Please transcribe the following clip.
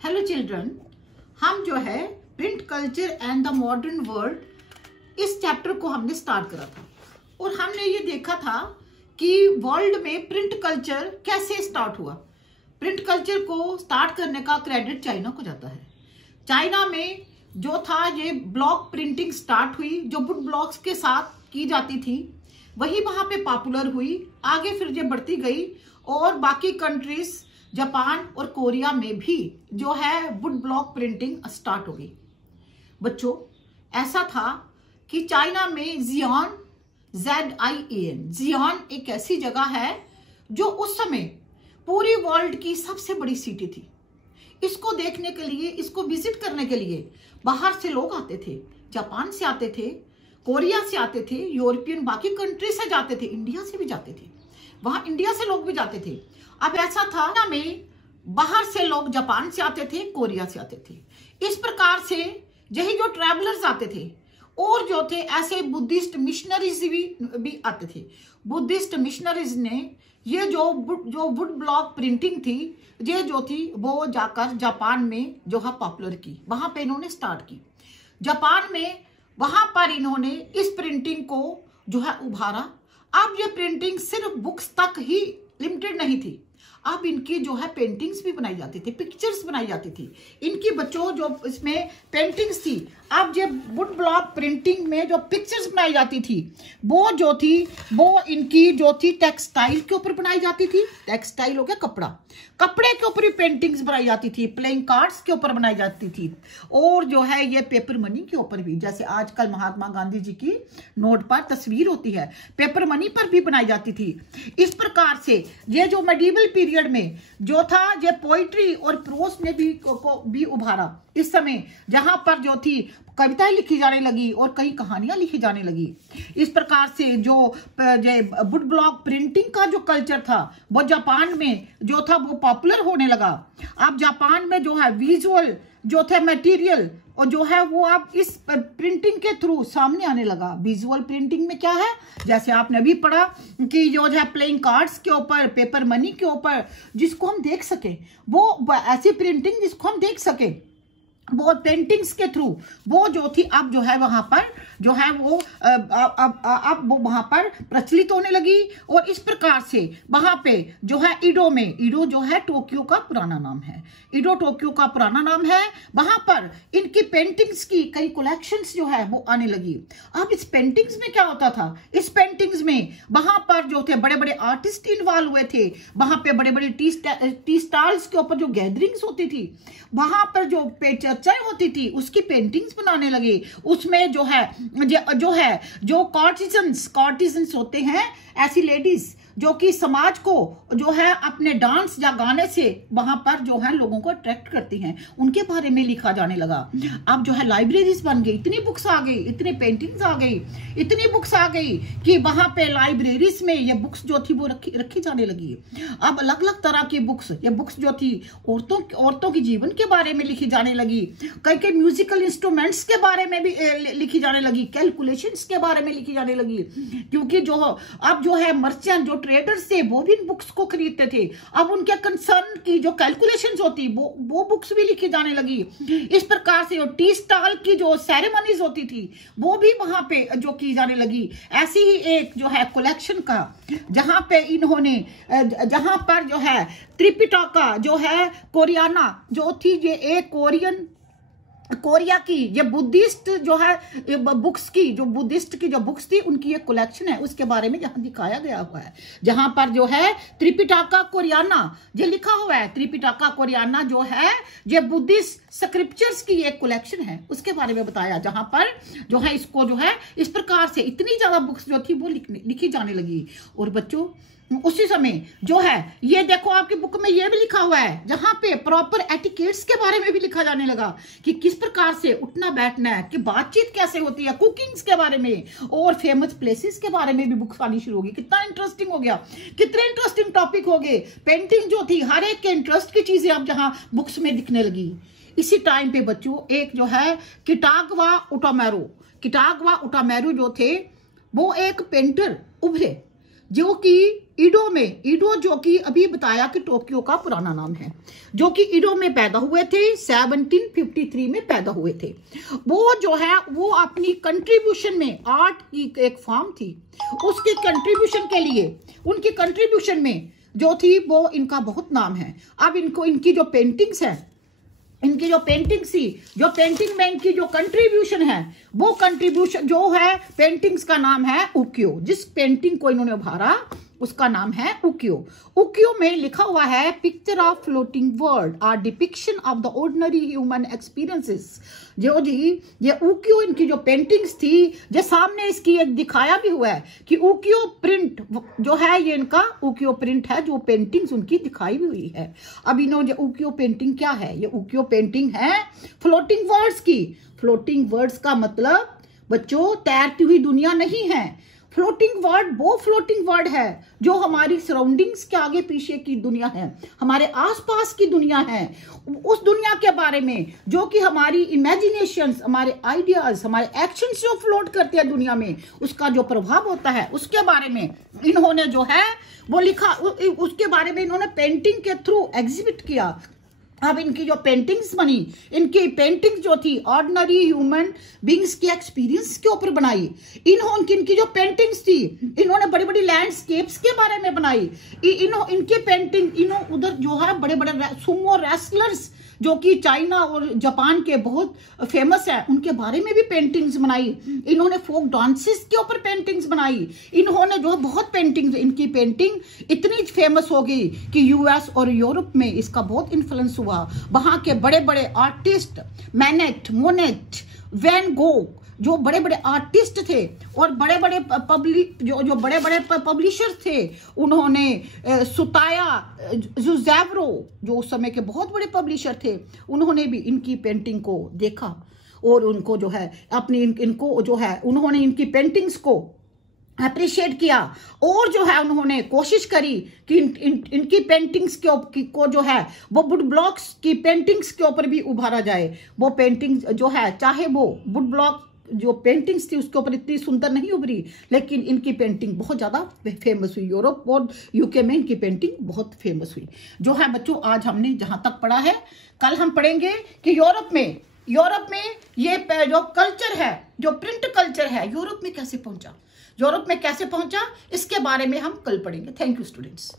Hello children, हम जो है print culture and the modern world इस चैप्टर को हमने स्टार्ट करा था और हमने ये देखा था कि वर्ल्ड में प्रिंट कल्चर कैसे स्टार्ट हुआ। प्रिंट कल्चर को स्टार्ट करने का क्रेडिट चाइना को जाता है। चाइना में जो था ये ब्लॉक प्रिंटिंग स्टार्ट हुई, जो वुड ब्लॉक्स के साथ की जाती थी, वही वहां पे पॉपुलर हुई। आगे फिर ये बढ़ती गई और बाकी कंट्रीज जापान और कोरिया में भी जो है वुड ब्लॉक प्रिंटिंग स्टार्ट हो गई। बच्चों, ऐसा था कि चाइना में जियान, ZIAN, जियान एक ऐसी जगह है जो उस समय पूरी वर्ल्ड की सबसे बड़ी सिटी थी। इसको देखने के लिए, इसको विजिट करने के लिए बाहर से लोग आते थे। जापान से आते थे, कोरिया से आते थे, यूरोपियन बाकी कंट्री से जाते थे, इंडिया से भी जाते थे। वहां इंडिया से लोग भी जाते थे। अब ऐसा था में बाहर से लोग जापान से आते थे, कोरिया से आते थे। इस प्रकार से यही जो ट्रैवलर्स आते थे और जो थे ऐसे बुद्धिस्ट मिशनरीज भी आते थे। बुद्धिस्ट मिशनरीज ने ये जो वुड ब्लॉक प्रिंटिंग थी, ये जो थी वो जाकर जापान में जो है पॉपुलर की, वहां पे इन्होंने स्टार्ट की। जापान में वहां पर इन्होंने इस प्रिंटिंग को जो है उभारा। अब ये प्रिंटिंग सिर्फ बुक्स तक ही लिमिटेड नहीं थी, अब इनकी जो है पेंटिंग्स भी बनाई जाती थी, पिक्चर्स बनाई जाती थी इनकी। बच्चों जो इसमें पेंटिंग्स थी, अब ये वुड ब्लॉक प्रिंटिंग में जो पिक्चर्स बनाई जाती थी वो जो थी वो इनकी जो थी टेक्सटाइल के ऊपर बनाई जाती थी। टेक्सटाइल हो गया कपड़ा, कपड़े के ऊपर ही पेंटिंग्स बनाई जाती थी, प्लेइंग कार्ड्स के ऊपर बनाई जाती थी और जो है ये पेपर मनी के ऊपर भी, जैसे आजकल महात्मा गांधी जी की नोट पर तस्वीर होती है, पेपर मनी पर भी बनाई जाती थी। इस प्रकार से ये जो मेडिवल पीरियड में जो था ये पोइट्री और प्रोस ने भी उभारा। इस समय जहां पर जो थी कविताएं लिखी जाने लगी और कई कहानियां लिखी जाने लगी। इस प्रकार से जो वुड ब्लॉक प्रिंटिंग का जो कल्चर था वो जापान में जो था वो पॉपुलर होने लगा। अब जापान में जो है विजुअल जो थे मटेरियल और जो है वो आप इस प्रिंटिंग के थ्रू सामने आने लगा। विजुअल प्रिंटिंग में क्या है, जैसे आपने अभी पढ़ा कि जो है प्लेइंग कार्ड्स के ऊपर, पेपर मनी के ऊपर, जिसको हम देख सके, वो ऐसी प्रिंटिंग जिसको हम देख सके, वो पेंटिंग्स के थ्रू वो जो थी अब जो है वहां पर जो है वो अब वो वहां पर प्रचलित होने लगी। और इस प्रकार से वहां पे जो है ईडो जो है टोक्यो का पुराना नाम है, ईडो टोक्यो का पुराना नाम है, वहां पर इनकी पेंटिंग्स की कई कलेक्शंस जो है वो आने लगी। अब इस पेंटिंग्स में क्या होता था, इस पेंटिंग्स में वहां पर जो थे बड़े बड़े आर्टिस्ट इन्वॉल्व हुए थे। वहां पे बड़े बड़े टी स्टॉल्स के ऊपर जो गैदरिंग्स होती थी, वहां पर जो चर्चाएं होती थी, उसकी पेंटिंग्स बनाने लगे। उसमें जो कॉर्टिजन्स होते हैं, ऐसी लेडीज जो कि समाज को जो है अपने डांस या गाने से वहां पर जो है लोगों को अट्रैक्ट करती हैं, उनके बारे में लिखा जाने लगा। अब जो है लाइब्रेरीज बन गई, इतनी बुक्स आ गई, इतनी पेंटिंग्स आ गई, इतनी बुक्स आ गई कि वहां पे लाइब्रेरीज में ये बुक्स जो थी वो रखी जाने लगी। अब अलग अलग तरह की बुक्स, ये बुक्स जो थी औरतों के जीवन के बारे में लिखी जाने लगी, कई म्यूजिकल इंस्ट्रूमेंट्स के बारे में भी लिखी जाने लगी, कैलकुलेशंस के बारे में लिखी जाने लगी। क्योंकि जो अब जो है मर्चेंट, जो ट्रेडर्स थे, वो भी इन बुक्स को खरीदते थे। अब उनके कंसर्न की जो कैलकुलेशंस होती वो बुक्स भी लिखी जाने लगी। इस प्रकार से टी स्टॉल की जो सेरेमनीज होती थी वो भी वहां पे जो की जाने लगी। ऐसी ही एक जो है कलेक्शन का जहां पे इन्होंने जहां पर जो है त्रिपिटका जो है कोरियाना जो थी, ये एक कोरिया की ये बुद्धिस्ट जो है बुक्स की, जो बुद्धिस्ट की जो बुक्स थी उनकी ये कलेक्शन है, उसके बारे में यहाँ दिखाया गया हुआ है। जहां पर जो है त्रिपिटका कोरियाना ये लिखा हुआ है, त्रिपिटका कोरियाना जो है ये बुद्धिस्ट स्क्रिप्चर्स की एक कलेक्शन है, उसके बारे में बताया। जहां पर जो है इसको जो है इस प्रकार से इतनी ज्यादा बुक्स जो थी वो लिखी जाने लगी। और बच्चों उसी समय जो है ये देखो आपकी बुक में ये भी लिखा हुआ है, जहां पे प्रॉपर एटिकेट्स के बारे में भी लिखा जाने लगा कि किस प्रकार से उठना बैठना है, कि बातचीत कैसे होती है, कुकिंग्स के बारे में और फेमस प्लेसेस के बारे में भी बुक्स आनी शुरू होगी। कितना इंटरेस्टिंग हो गया, कितने इंटरेस्टिंग टॉपिक हो गए। पेंटिंग जो थी हर एक के इंटरेस्ट की चीजें अब जहां बुक्स में दिखने लगी। इसी टाइम पे बच्चों एक जो है किटागवा उटामेरू जो थे वो एक पेंटर उभरे। जो कि ईडो जो कि अभी बताया कि टोक्यो का पुराना नाम है, जो कि ईडो में पैदा हुए थे, 1753 में पैदा हुए थे। वो जो है वो अपनी कंट्रीब्यूशन में, आर्ट की एक फॉर्म थी, उसके कंट्रीब्यूशन के लिए, उनकी कंट्रीब्यूशन में जो थी वो इनका बहुत नाम है। अब इनकी जो पेंटिंग्स है, इनकी जो पेंटिंग्स थी, जो पेंटिंग में इनकी जो कंट्रीब्यूशन है, वो कंट्रीब्यूशन जो है पेंटिंग्स का नाम है उकियो। जिस पेंटिंग को इन्होंने उभारा उसका नाम है उकियो। उकियो में लिखा हुआ है picture of floating world are depiction of the ordinary human experiences. जो जी ये उकियो इनकी जो पेंटिंग्स थी, जो सामने इसकी एक दिखाया भी हुआ है कि उकियो प्रिंट जो है, ये इनका उकियो प्रिंट है, जो पेंटिंग्स उनकी दिखाई भी हुई है। अब इन्होंने उकियो पेंटिंग क्या है, ये उकियो पेंटिंग है फ्लोटिंग वर्ड्स की। फ्लोटिंग वर्ड्स का मतलब बच्चों तैरती हुई दुनिया नहीं है। फ्लोटिंग वर्ड वो फ्लोटिंग वर्ड है जो हमारी सराउंडिंग्स के आगे पीछे की दुनिया है, हमारे आसपास की दुनिया है, उस दुनिया के बारे में जो कि हमारी इमेजिनेशंस, हमारे आइडियाज, हमारे एक्शंस जो फ्लोट करते हैं दुनिया में, उसका जो प्रभाव होता है उसके बारे में इन्होंने जो है वो लिखा, उसके बारे में इन्होंने पेंटिंग के थ्रू एग्जिबिट किया। अब इनकी जो पेंटिंग्स बनी, इनकी पेंटिंग्स जो थी ऑर्डिनरी ह्यूमन बींग्स के एक्सपीरियंस के ऊपर बनाई। इनकी जो पेंटिंग्स थी, इन्होंने बड़ी बड़ी लैंडस्केप्स के बारे में बनाई। इनकी पेंटिंग उधर जो है बड़े बड़े सुमो रेसलर्स जो कि चाइना और जापान के बहुत फेमस है, उनके बारे में भी पेंटिंग्स बनाई। इन्होंने फोक डांसेस के ऊपर पेंटिंग्स बनाई। इन्होंने जो है बहुत पेंटिंग्स, इनकी पेंटिंग इतनी फेमस हो गई कि यूएस और यूरोप में इसका बहुत इन्फ्लुएंस हुआ। वहां के बड़े बड़े आर्टिस्ट मैनेट, मोनेट, वैन गो, जो बड़े बड़े आर्टिस्ट थे और बड़े बड़े जो बड़े बड़े पब्लिशर थे, उन्होंने सुताया, जुज़ैवरो जो उस समय के बहुत बड़े पब्लिशर थे, उन्होंने भी इनकी पेंटिंग को देखा और उनको जो है अपनी इनको जो है उन्होंने इनकी पेंटिंग्स को अप्रिशिएट किया और जो है उन्होंने कोशिश करी कि इनकी पेंटिंग्स को जो है वो वुड ब्लॉक्स की पेंटिंग्स के ऊपर भी उभारा जाए। वो पेंटिंग्स जो है, चाहे वो वुड ब्लॉक जो पेंटिंग्स थी उसके ऊपर इतनी सुंदर नहीं उभरी, लेकिन इनकी पेंटिंग बहुत ज़्यादा फेमस हुई। यूरोप और यूके में इनकी पेंटिंग बहुत फेमस हुई। जो है बच्चों आज हमने जहाँ तक पढ़ा है, कल हम पढ़ेंगे कि यूरोप में ये जो कल्चर है, जो प्रिंट कल्चर है, यूरोप में कैसे पहुंचा, यूरोप में कैसे पहुंचा, इसके बारे में हम कल पढ़ेंगे। Thank you students.